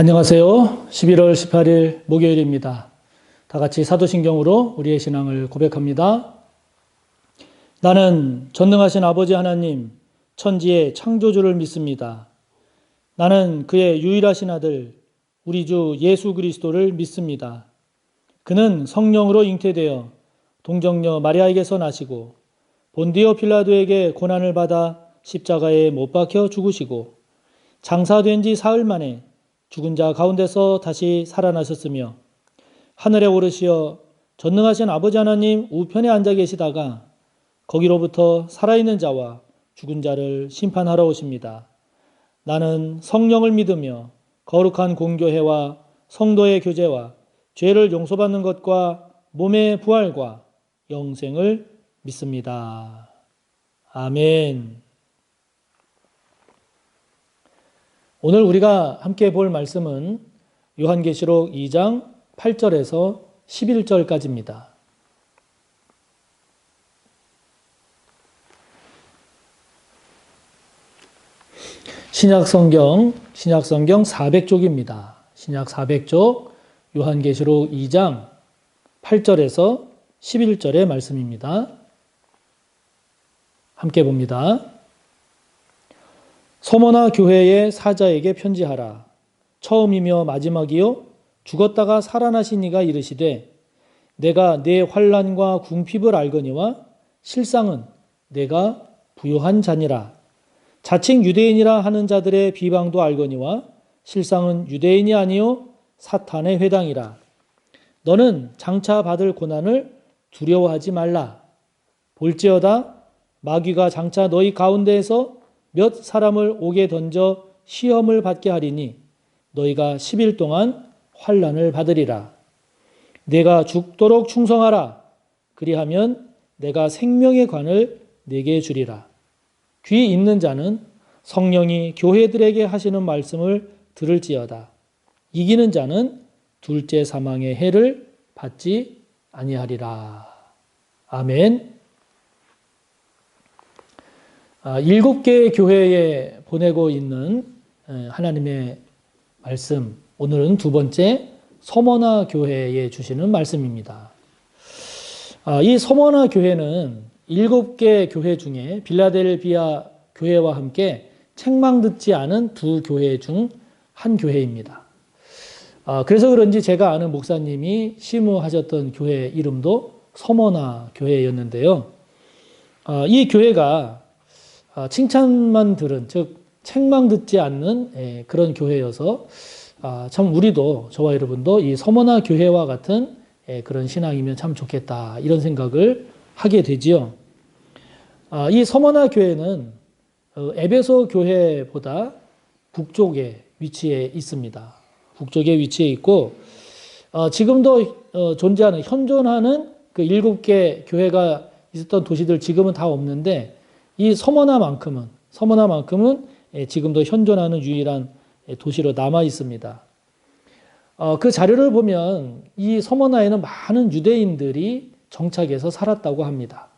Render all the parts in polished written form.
안녕하세요. 11월 18일 목요일입니다. 다 같이 사도신경으로 우리의 신앙을 고백합니다. 나는 전능하신 아버지 하나님, 천지의 창조주를 믿습니다. 나는 그의 유일하신 아들, 우리 주 예수 그리스도를 믿습니다. 그는 성령으로 잉태되어 동정녀 마리아에게서 나시고 본디오 필라도에게 고난을 받아 십자가에 못 박혀 죽으시고 장사된 지 사흘 만에 죽은 자 가운데서 다시 살아나셨으며 하늘에 오르시어 전능하신 아버지 하나님 우편에 앉아 계시다가 거기로부터 살아있는 자와 죽은 자를 심판하러 오십니다. 나는 성령을 믿으며 거룩한 공교회와 성도의 교제와 죄를 용서받는 것과 몸의 부활과 영생을 믿습니다. 아멘. 오늘 우리가 함께 볼 말씀은 요한계시록 2장 8절에서 11절까지입니다. 신약성경 400쪽입니다. 신약 400쪽 요한계시록 2장 8절에서 11절의 말씀입니다. 함께 봅니다. 서머나 교회의 사자에게 편지하라. 처음이며 마지막이요 죽었다가 살아나신 이가 이르시되 내가 내 환난과 궁핍을 알거니와 실상은 내가 부요한 자니라. 자칭 유대인이라 하는 자들의 비방도 알거니와 실상은 유대인이 아니요 사탄의 회당이라. 너는 장차 받을 고난을 두려워하지 말라. 볼지어다 마귀가 장차 너희 가운데에서 몇 사람을 옥에 던져 시험을 받게 하리니 너희가 10일 동안 환난을 받으리라. 내가 죽도록 충성하라. 그리하면 내가 생명의 관을 내게 주리라. 귀 있는 자는 성령이 교회들에게 하시는 말씀을 들을지어다. 이기는 자는 둘째 사망의 해를 받지 아니하리라. 아멘. 7개의 교회에 보내고 있는 하나님의 말씀, 오늘은 두 번째 서머나 교회에 주시는 말씀입니다. 이 서머나 교회는 7개 교회 중에 빌라델비아 교회와 함께 책망 듣지 않은 두 교회 중 한 교회입니다. 그래서 그런지 제가 아는 목사님이 심우하셨던 교회 이름도 서머나 교회였는데요. 이 교회가 칭찬만 들은, 즉 책망 듣지 않는 그런 교회여서 참 우리도, 저와 여러분도 이 서머나 교회와 같은 그런 신앙이면 참 좋겠다, 이런 생각을 하게 되지요. 이 서머나 교회는 에베소 교회보다 북쪽에 위치해 있습니다. 북쪽에 위치해 있고 지금도 존재하는, 현존하는 그 7개 교회가 있었던 도시들 지금은 다 없는데 이 서머나만큼은 지금도 현존하는 유일한 도시로 남아 있습니다. 그 자료를 보면 이 서머나에는 많은 유대인들이 정착해서 살았다고 합니다.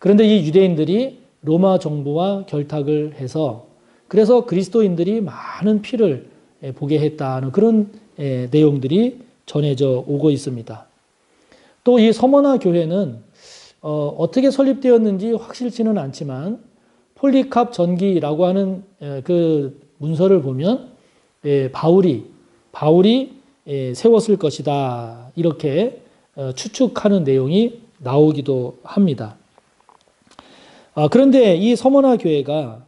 그런데 이 유대인들이 로마 정부와 결탁을 해서 그래서 그리스도인들이 많은 피를 보게 했다는 그런 내용들이 전해져 오고 있습니다. 또 이 서머나 교회는 어떻게 설립되었는지 확실치는 않지만 폴리캅 전기라고 하는 그 문서를 보면 바울이 세웠을 것이다, 이렇게 추측하는 내용이 나오기도 합니다. 그런데 이 서머나 교회가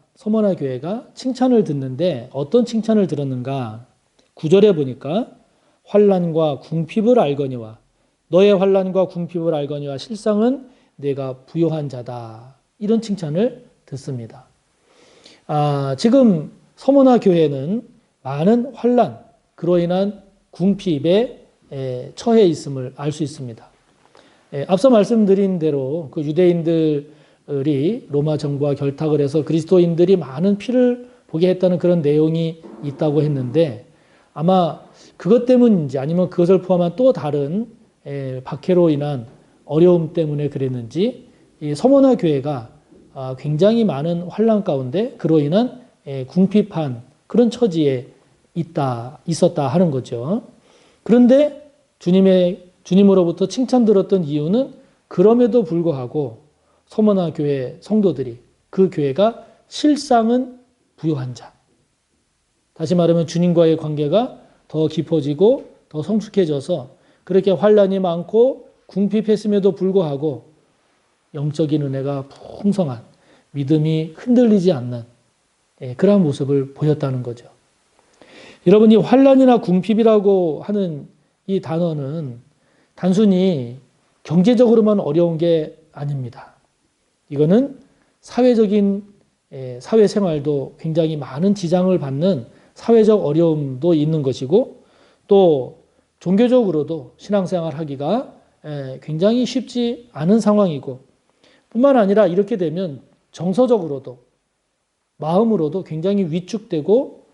칭찬을 듣는데 어떤 칭찬을 들었는가? 9절에 보니까 환난과 궁핍을 알거니와 너의 환난과 궁핍을 알거니와 실상은 내가 부요한 자다, 이런 칭찬을 듣습니다. 지금 서머나 교회는 많은 환난, 그로 인한 궁핍에 처해 있음을 알 수 있습니다. 앞서 말씀드린 대로 그 유대인들이 로마 정부와 결탁을 해서 그리스도인들이 많은 피를 보게 했다는 그런 내용이 있다고 했는데 아마 그것 때문인지 아니면 그것을 포함한 또 다른 박해로 인한 어려움 때문에 그랬는지 이 서머나 교회가 굉장히 많은 환난 가운데 그로 인한 궁핍한 그런 처지에 있었다 하는 거죠. 그런데 주님으로부터 칭찬 들었던 이유는 그럼에도 불구하고 서머나 교회 성도들이 그 교회가 실상은 부요한 자. 다시 말하면 주님과의 관계가 더 깊어지고 더 성숙해져서 그렇게 환란이 많고 궁핍했음에도 불구하고 영적인 은혜가 풍성한 믿음이 흔들리지 않는 그러한 모습을 보였다는 거죠. 여러분, 이 환란이나 궁핍이라고 하는 이 단어는 단순히 경제적으로만 어려운 게 아닙니다. 이거는 사회적인 사회생활도 굉장히 많은 지장을 받는 사회적 어려움도 있는 것이고 또 종교적으로도 신앙생활 하기가 굉장히 쉽지 않은 상황이고 뿐만 아니라 이렇게 되면 정서적으로도 마음으로도 굉장히 위축되고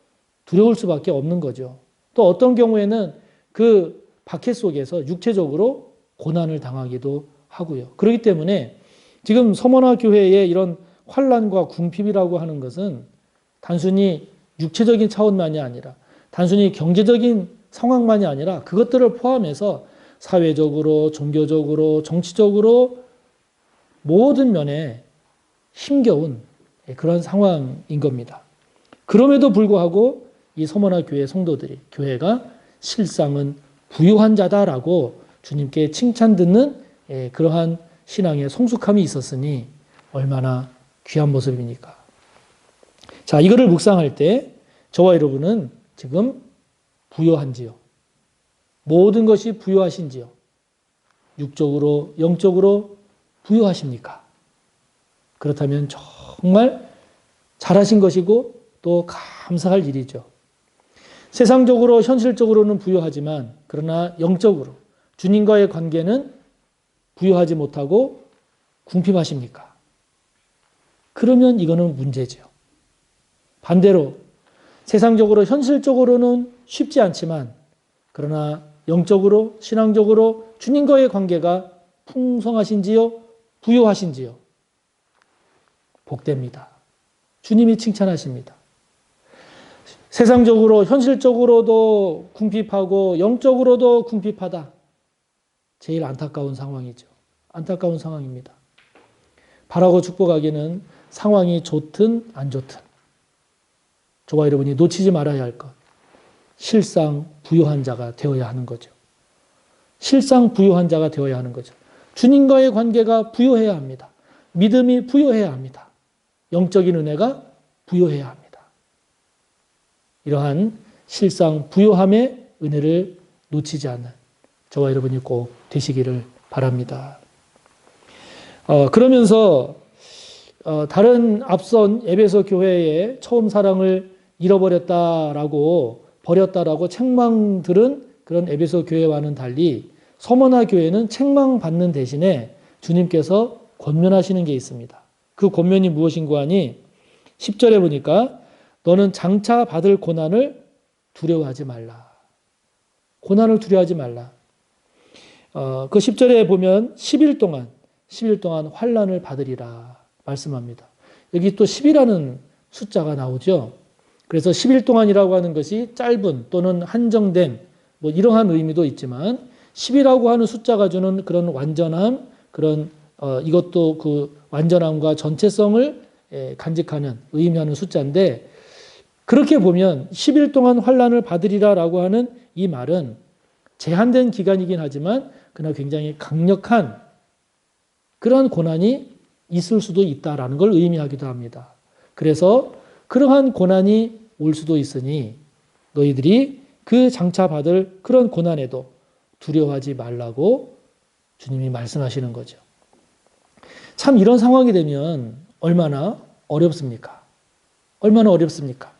두려울 수밖에 없는 거죠. 또 어떤 경우에는 그 박해 속에서 육체적으로 고난을 당하기도 하고요. 그렇기 때문에 지금 서머나 교회의 이런 환란과 궁핍이라고 하는 것은 단순히 육체적인 차원만이 아니라 단순히 경제적인 상황만이 아니라 그것들을 포함해서 사회적으로, 종교적으로, 정치적으로 모든 면에 힘겨운 그런 상황인 겁니다. 그럼에도 불구하고 이 서머나 교회 성도들이 교회가 실상은 부유한 자다라고 주님께 칭찬 듣는 그러한 신앙의 성숙함이 있었으니 얼마나 귀한 모습입니까? 자, 이거를 묵상할 때 저와 여러분은 지금 부유한지요? 모든 것이 부유하신지요? 육적으로, 영적으로 부유하십니까? 그렇다면 정말 잘하신 것이고 또 감사할 일이죠. 세상적으로, 현실적으로는 부유하지만 그러나 영적으로 주님과의 관계는 부유하지 못하고 궁핍하십니까? 그러면 이거는 문제죠. 반대로 세상적으로, 현실적으로는 쉽지 않지만 그러나 영적으로, 신앙적으로 주님과의 관계가 풍성하신지요? 부유하신지요? 복됩니다. 주님이 칭찬하십니다. 세상적으로, 현실적으로도 궁핍하고 영적으로도 궁핍하다. 제일 안타까운 상황이죠. 안타까운 상황입니다. 바라고 축복하기는 상황이 좋든 안 좋든 저와 여러분이 놓치지 말아야 할 것. 실상 부유한 자가 되어야 하는 거죠. 실상 부유한 자가 되어야 하는 거죠. 주님과의 관계가 부유해야 합니다. 믿음이 부유해야 합니다. 영적인 은혜가 부유해야 합니다. 이러한 실상 부유함의 은혜를 놓치지 않는 저와 여러분이 꼭 되시기를 바랍니다. 그러면서 다른 앞선 에베소 교회의 처음 사랑을 잃어버렸다라고 버렸다라고 책망들은 그런 에베소 교회와는 달리 서머나 교회는 책망받는 대신에 주님께서 권면하시는 게 있습니다. 그 권면이 무엇인가 하니 10절에 보니까 너는 장차 받을 고난을 두려워하지 말라. 고난을 두려워하지 말라. 그 10절에 보면 10일 동안 환난을 받으리라 말씀합니다. 여기 또 10이라는 숫자가 나오죠. 그래서 10일 동안이라고 하는 것이 짧은 또는 한정된 뭐 이러한 의미도 있지만 10이라고 하는 숫자가 주는 그런 완전함, 그런 이것도 그 완전함과 전체성을 간직하는 의미하는 숫자인데 그렇게 보면 10일 동안 환난을 받으리라라고 하는 이 말은 제한된 기간이긴 하지만 그러나 굉장히 강력한 그러한 고난이 있을 수도 있다라는 걸 의미하기도 합니다. 그래서 그러한 고난이 올 수도 있으니 너희들이 그 장차 받을 그런 고난에도 두려워하지 말라고 주님이 말씀하시는 거죠. 참 이런 상황이 되면 얼마나 어렵습니까? 얼마나 어렵습니까?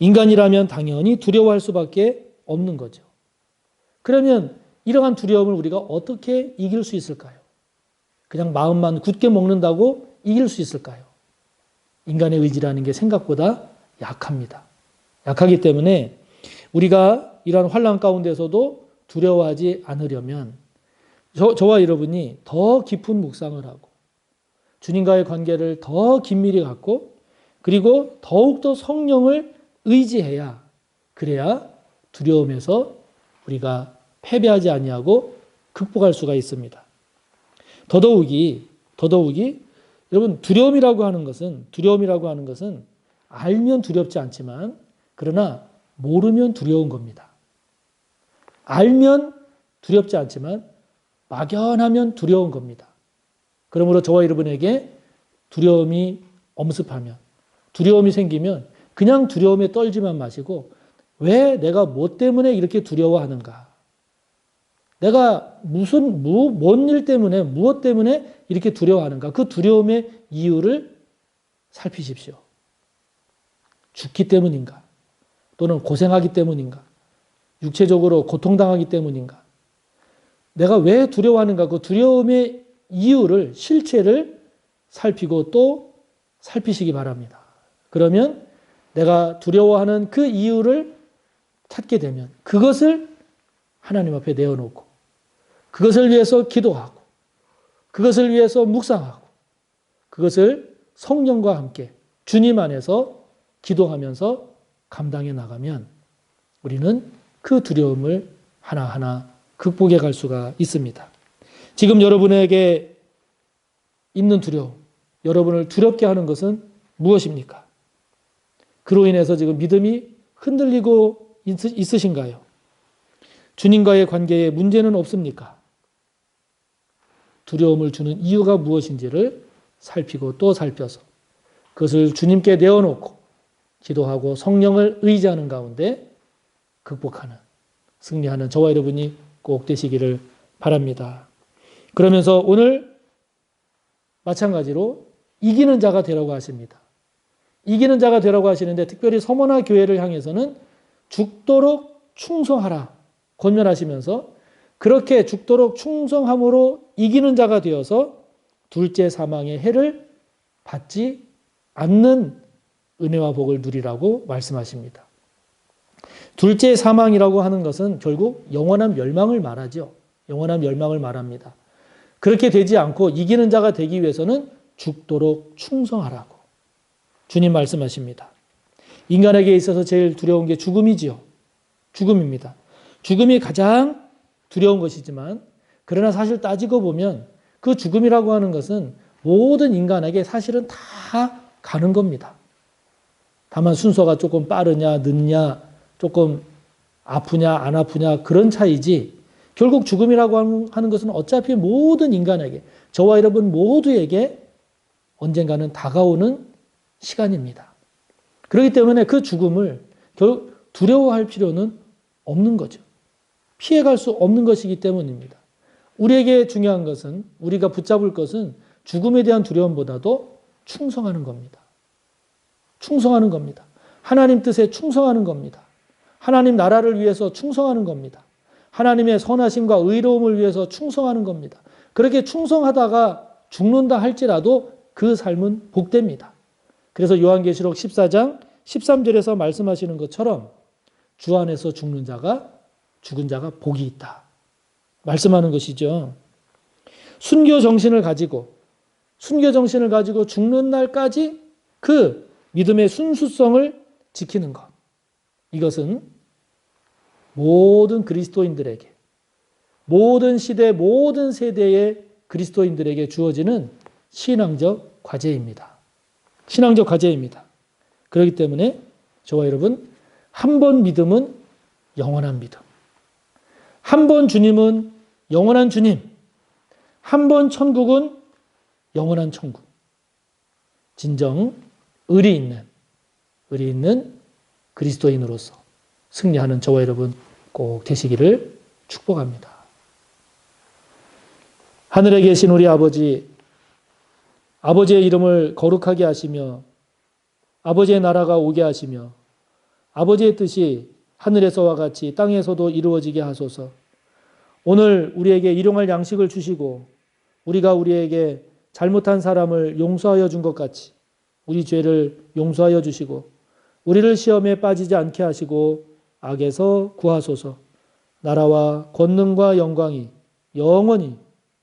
인간이라면 당연히 두려워할 수밖에 없는 거죠. 그러면 이러한 두려움을 우리가 어떻게 이길 수 있을까요? 그냥 마음만 굳게 먹는다고 이길 수 있을까요? 인간의 의지라는 게 생각보다 약합니다. 약하기 때문에 우리가 이러한 환난 가운데서도 두려워하지 않으려면 저와 여러분이 더 깊은 묵상을 하고 주님과의 관계를 더 긴밀히 갖고 그리고 더욱더 성령을 의지해야 그래야 두려움에서 우리가 패배하지 아니하고 극복할 수가 있습니다. 더더욱이 여러분 두려움이라고 하는 것은 알면 두렵지 않지만 그러나 모르면 두려운 겁니다. 알면 두렵지 않지만 막연하면 두려운 겁니다. 그러므로 저와 여러분에게 두려움이 엄습하면, 두려움이 생기면 그냥 두려움에 떨지만 마시고 왜 내가 뭐 때문에 이렇게 두려워하는가? 내가 뭔 일 때문에, 무엇 때문에 이렇게 두려워하는가? 그 두려움의 이유를 살피십시오. 죽기 때문인가? 또는 고생하기 때문인가? 육체적으로 고통당하기 때문인가? 내가 왜 두려워하는가? 그 두려움의 이유를, 실체를 살피고 또 살피시기 바랍니다. 그러면 내가 두려워하는 그 이유를 찾게 되면 그것을 하나님 앞에 내어놓고 그것을 위해서 기도하고 그것을 위해서 묵상하고 그것을 성령과 함께 주님 안에서 기도하면서 감당해 나가면 우리는 그 두려움을 하나하나 극복해 갈 수가 있습니다. 지금 여러분에게 있는 두려움, 여러분을 두렵게 하는 것은 무엇입니까? 그로 인해서 지금 믿음이 흔들리고 있으신가요? 주님과의 관계에 문제는 없습니까? 두려움을 주는 이유가 무엇인지를 살피고 또 살펴서 그것을 주님께 내어놓고 기도하고 성령을 의지하는 가운데 극복하는, 승리하는 저와 여러분이 꼭 되시기를 바랍니다. 그러면서 오늘 마찬가지로 이기는 자가 되라고 하십니다. 이기는 자가 되라고 하시는데 특별히 서머나 교회를 향해서는 죽도록 충성하라 권면하시면서 그렇게 죽도록 충성함으로 이기는 자가 되어서 둘째 사망의 해를 받지 않는 은혜와 복을 누리라고 말씀하십니다. 둘째 사망이라고 하는 것은 결국 영원한 멸망을 말하죠. 영원한 멸망을 말합니다. 그렇게 되지 않고 이기는 자가 되기 위해서는 죽도록 충성하라고 주님 말씀하십니다. 인간에게 있어서 제일 두려운 게 죽음이지요. 죽음입니다. 죽음이 가장 두려운 것이지만 그러나 사실 따지고 보면 그 죽음이라고 하는 것은 모든 인간에게 사실은 다 가는 겁니다. 다만 순서가 조금 빠르냐 늦냐 조금 아프냐 안 아프냐 그런 차이지 결국 죽음이라고 하는 것은 어차피 모든 인간에게 저와 여러분 모두에게 언젠가는 다가오는 시간입니다. 그렇기 때문에 그 죽음을 결국 두려워할 필요는 없는 거죠. 피해갈 수 없는 것이기 때문입니다. 우리에게 중요한 것은 우리가 붙잡을 것은 죽음에 대한 두려움보다도 충성하는 겁니다. 충성하는 겁니다. 하나님 뜻에 충성하는 겁니다. 하나님 나라를 위해서 충성하는 겁니다. 하나님의 선하심과 의로움을 위해서 충성하는 겁니다. 그렇게 충성하다가 죽는다 할지라도 그 삶은 복됩니다. 그래서 요한계시록 14장 13절에서 말씀하시는 것처럼 주 안에서 죽는 자가 죽은 자가 복이 있다. 말씀하는 것이죠. 순교 정신을 가지고 죽는 날까지 그 믿음의 순수성을 지키는 것. 이것은 모든 그리스도인들에게 모든 시대 모든 세대의 그리스도인들에게 주어지는 신앙적 과제입니다. 신앙적 과제입니다. 그렇기 때문에 저와 여러분 한 번 믿음은 영원한 믿음. 한 번 주님은 영원한 주님. 한 번 천국은 영원한 천국. 진정 의리 있는 그리스도인으로서 승리하는 저와 여러분 꼭 되시기를 축복합니다. 하늘에 계신 우리 아버지, 아버지의 이름을 거룩하게 하시며 아버지의 나라가 오게 하시며 아버지의 뜻이 하늘에서와 같이 땅에서도 이루어지게 하소서. 오늘 우리에게 일용할 양식을 주시고 우리가 우리에게 잘못한 사람을 용서하여 준 것 같이 우리 죄를 용서하여 주시고 우리를 시험에 빠지지 않게 하시고 악에서 구하소서. 나라와 권능과 영광이 영원히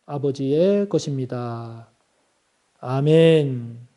아버지의 것입니다. 아멘.